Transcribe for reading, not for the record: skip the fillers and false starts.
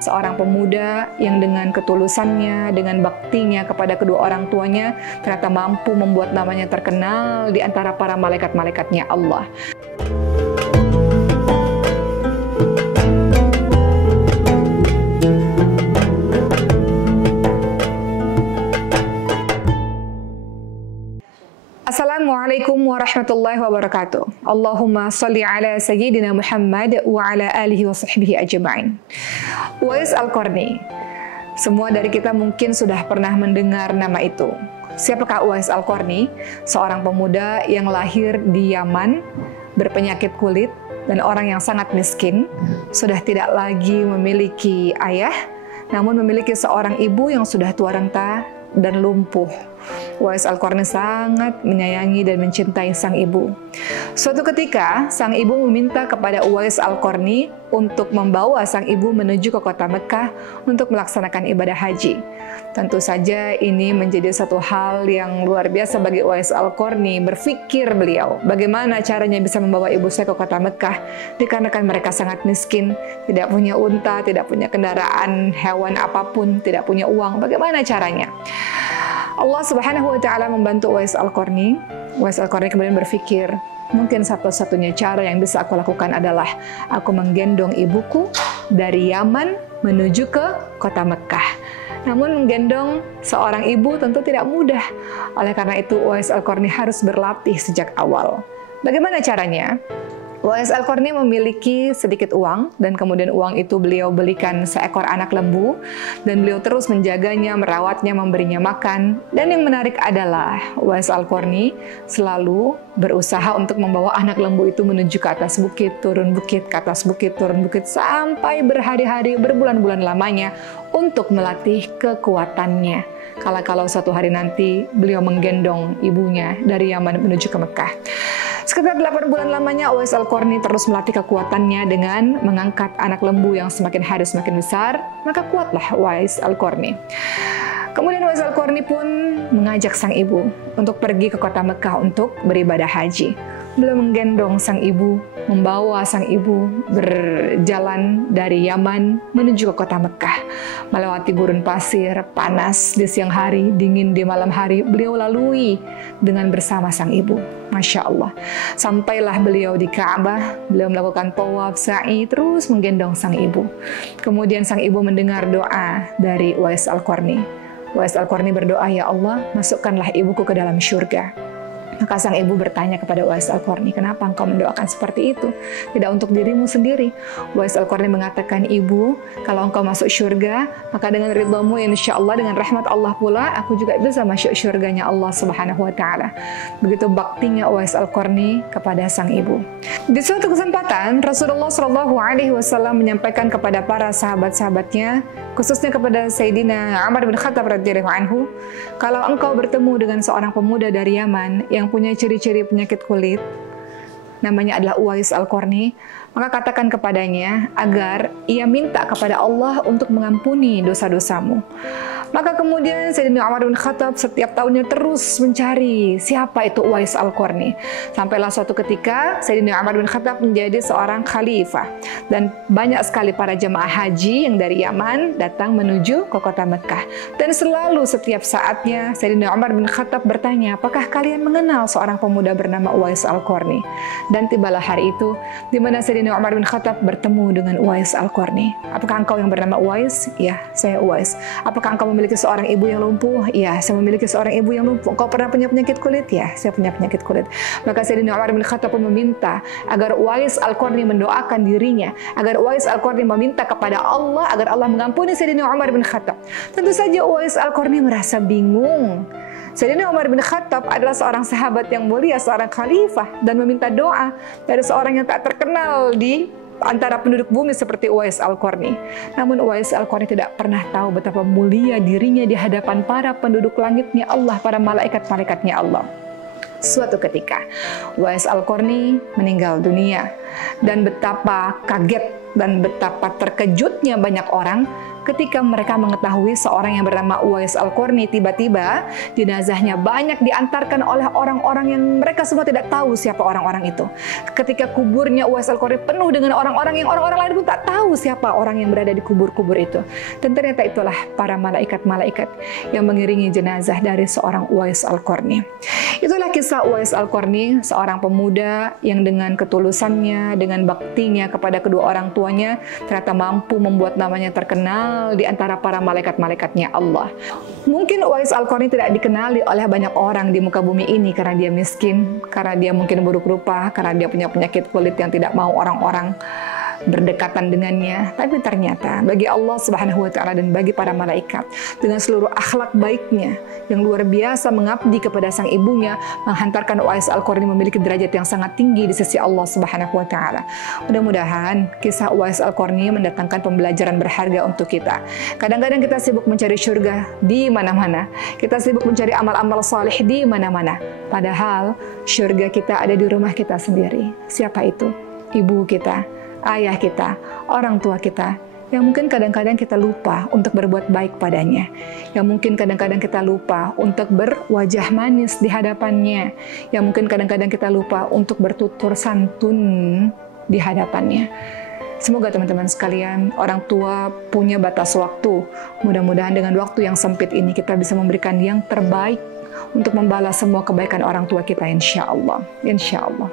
Seorang pemuda yang dengan ketulusannya, dengan baktinya kepada kedua orang tuanya, ternyata mampu membuat namanya terkenal di antara para malaikat-malaikatnya Allah. Assalamualaikum warahmatullahi wabarakatuh. Allahumma salli ala sayyidina Muhammad wa ala alihi wa sahbihi ajma'in. Uwais Al-Qarni. Semua dari kita mungkin sudah pernah mendengar nama itu. Siapakah Uwais Al-Qarni? Seorang pemuda yang lahir di Yaman, berpenyakit kulit, dan orang yang sangat miskin, sudah tidak lagi memiliki ayah, namun memiliki seorang ibu yang sudah tua renta dan lumpuh. Uwais Al-Qarni sangat menyayangi dan mencintai sang ibu. Suatu ketika, sang ibu meminta kepada Uwais Al-Qarni untuk membawa sang ibu menuju ke kota Mekah untuk melaksanakan ibadah haji. Tentu saja ini menjadi satu hal yang luar biasa bagi Uwais Al-Qarni. Berpikir beliau, bagaimana caranya bisa membawa ibu saya ke kota Mekah, dikarenakan mereka sangat miskin, tidak punya unta, tidak punya kendaraan hewan apapun, tidak punya uang. Bagaimana caranya? Allah Subhanahu wa Ta'ala membantu Uwais Al-Qarni. Uwais Al-Qarni kemudian berpikir, mungkin satu-satunya cara yang bisa aku lakukan adalah aku menggendong ibuku dari Yaman menuju ke kota Mekah. Namun menggendong seorang ibu tentu tidak mudah. Oleh karena itu Uwais Al-Qarni harus berlatih sejak awal. Bagaimana caranya? Uwais Al-Qarni memiliki sedikit uang, dan kemudian uang itu beliau belikan seekor anak lembu, dan beliau terus menjaganya, merawatnya, memberinya makan. Dan yang menarik adalah Uwais Al-Qarni selalu berusaha untuk membawa anak lembu itu menuju ke atas bukit, turun bukit, ke atas bukit, turun bukit, sampai berhari-hari, berbulan-bulan lamanya untuk melatih kekuatannya. Kalau suatu hari nanti beliau menggendong ibunya dari Yaman menuju ke Mekah. Sekitar 8 bulan lamanya Uwais Al-Qarni terus melatih kekuatannya dengan mengangkat anak lembu yang semakin hari semakin besar, maka kuatlah Uwais Al-Qarni. Kemudian Uwais Al-Qarni pun mengajak sang ibu untuk pergi ke kota Mekah untuk beribadah haji. Beliau menggendong sang ibu, membawa sang ibu berjalan dari Yaman menuju ke kota Mekah. Melewati gurun pasir, panas di siang hari, dingin di malam hari, beliau lalui dengan bersama sang ibu. Masya Allah. Sampailah beliau di Ka'bah, beliau melakukan tawaf, sa'i, terus menggendong sang ibu. Kemudian sang ibu mendengar doa dari Uwais Al-Qarni. Uwais Al-Qarni berdoa, ya Allah, masukkanlah ibuku ke dalam syurga. Maka sang ibu bertanya kepada Uwais Al-Qarni, kenapa engkau mendoakan seperti itu? Tidak untuk dirimu sendiri. Uwais Al-Qarni mengatakan, ibu, kalau engkau masuk syurga, maka dengan ridhamu, insya Allah, dengan rahmat Allah pula, aku juga bisa masuk syurganya Allah Subhanahu wa Ta'ala. Begitu baktinya Uwais Al-Qarni kepada sang ibu. Di suatu kesempatan, Rasulullah SAW menyampaikan kepada para sahabat-sahabatnya, khususnya kepada Sayyidina Umar bin Khattab radhiyallahu anhu, kalau engkau bertemu dengan seorang pemuda dari Yaman yang punya ciri-ciri penyakit kulit, namanya adalah Uwais Al-Qarni, maka katakan kepadanya agar ia minta kepada Allah untuk mengampuni dosa-dosamu. Maka kemudian Sayyidina Umar bin Khattab setiap tahunnya terus mencari siapa itu Uwais Al-Qarni. Sampailah suatu ketika Sayyidina Umar bin Khattab menjadi seorang khalifah, dan banyak sekali para jemaah haji yang dari Yaman datang menuju ke kota Mekah. Dan selalu setiap saatnya Sayyidina Umar bin Khattab bertanya, apakah kalian mengenal seorang pemuda bernama Uwais Al-Qarni? Dan tibalah hari itu di mana Sayyidina Umar bin Khattab bertemu dengan Uwais Al-Qarni. Apakah engkau yang bernama Uwais? Ya, saya Uwais. Apakah engkau memiliki seorang ibu yang lumpuh? Ya, saya memiliki seorang ibu yang lumpuh. Engkau pernah punya penyakit kulit? Ya, saya punya penyakit kulit. Maka Sayyidina Umar bin Khattab pun meminta agar Uwais Al-Qarni mendoakan dirinya, agar Uwais Al-Qarni meminta kepada Allah agar Allah mengampuni Sayyidina Umar bin Khattab. Tentu saja Uwais Al-Qarni merasa bingung. Sayyidina Umar bin Khattab adalah seorang sahabat yang mulia, seorang khalifah, dan meminta doa dari seorang yang tak terkenal di antara penduduk bumi seperti Uwais Al-Qarni. Namun Uwais Al-Qarni tidak pernah tahu betapa mulia dirinya di hadapan para penduduk langitnya Allah, para malaikat-malaikatnya Allah. Suatu ketika Uwais Al-Qarni meninggal dunia, dan betapa kaget dan betapa terkejutnya banyak orang ketika mereka mengetahui seorang yang bernama Uwais Al-Qarni tiba-tiba jenazahnya banyak diantarkan oleh orang-orang yang mereka semua tidak tahu siapa orang-orang itu. Ketika kuburnya Uwais Al-Qarni penuh dengan orang-orang yang orang-orang lain pun tak tahu siapa orang yang berada di kubur-kubur itu. Dan ternyata itulah para malaikat-malaikat yang mengiringi jenazah dari seorang Uwais Al-Qarni. Itulah kisah Uwais Al-Qarni, seorang pemuda yang dengan ketulusannya, dengan baktinya kepada kedua orang tuanya, ternyata mampu membuat namanya terkenal di antara para malaikat-malaikatnya Allah. Mungkin Uwais Al-Qarni tidak dikenali oleh banyak orang di muka bumi ini karena dia miskin, karena dia mungkin buruk rupa, karena dia punya penyakit kulit yang tidak mau orang-orang berdekatan dengannya. Tapi ternyata bagi Allah Subhanahu wa Ta'ala dan bagi para malaikat, dengan seluruh akhlak baiknya yang luar biasa mengabdi kepada sang ibunya, menghantarkan Uwais Al-Qarni memiliki derajat yang sangat tinggi di sisi Allah Subhanahu wa Ta'ala. Mudah-mudahan kisah Uwais Al-Qarni mendatangkan pembelajaran berharga untuk kita. Kadang-kadang kita sibuk mencari surga di mana-mana, kita sibuk mencari amal-amal saleh di mana-mana, padahal surga kita ada di rumah kita sendiri. Siapa itu? Ibu kita, ayah kita, orang tua kita, yang mungkin kadang-kadang kita lupa untuk berbuat baik padanya, yang mungkin kadang-kadang kita lupa untuk berwajah manis di hadapannya, yang mungkin kadang-kadang kita lupa untuk bertutur santun di hadapannya. Semoga teman-teman sekalian, orang tua punya batas waktu. Mudah-mudahan dengan waktu yang sempit ini kita bisa memberikan yang terbaik untuk membalas semua kebaikan orang tua kita, insya Allah. Insya Allah.